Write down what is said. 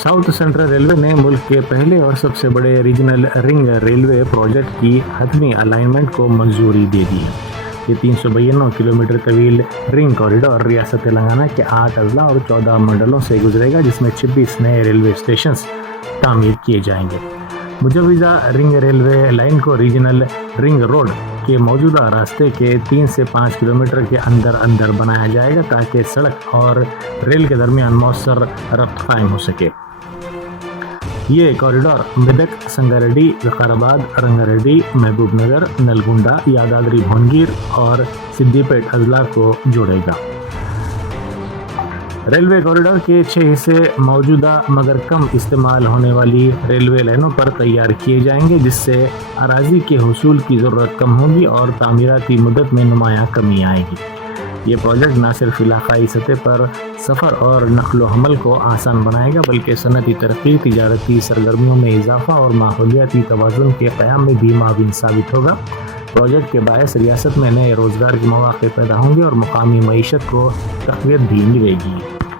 South central railway ने मुल्क के पहले और सबसे बड़े रीजनल रिंग रेलवे प्रोजेक्ट की हतमी अलाइनमेंट को मंजूरी दे दी है। ये 392 किलोमीटर तवील रिंग कॉरिडोर रियासत तेलंगाना के 8 अजला और 14 मंडलों से गुजरेगा, जिसमें 26 नए रेलवे स्टेशन तामीर किए जाएंगे। मुजवजा रिंग रेलवे लाइन को रीजनल रिंग रोड के मौजूदा रास्ते के 3 से 5 किलोमीटर के अंदर बनाया जाएगा, ताकि सड़क और रेल के दरमियान मौसर रब्त कायम हो सके। ये कॉरिडोर मेदक, संगारेड्डी, विकाराबाद, रंगारेड्डी, महबूब नगर, नलगुंडा, यादाद्री भुवनगिर और सिद्दीपेट अजला को जोड़ेगा। रेलवे कॉरिडोर के 6 हिस्से मौजूदा मगर कम इस्तेमाल होने वाली रेलवे लाइनों पर तैयार किए जाएंगे, जिससे अराजी के हुसूल की ज़रूरत कम होगी और तामीराती मुद्दत में नुमायाँ कमी आएगी। ये प्रोजेक्ट न सिर्फ इलाकाई सतह पर सफ़र और नकलो हमल को आसान बनाएगा, बल्कि सनती तरक्की, तिजारती सरगर्मियों में इजाफा और माहौलियाती तवाज़ुन के क़याम में भी माविन साबित होगा। प्रोजेक्ट के बायस रियासत में नए रोज़गार के मौक़े पैदा होंगे और मुकामी मईशत को तक़वियत भी मिलेगी।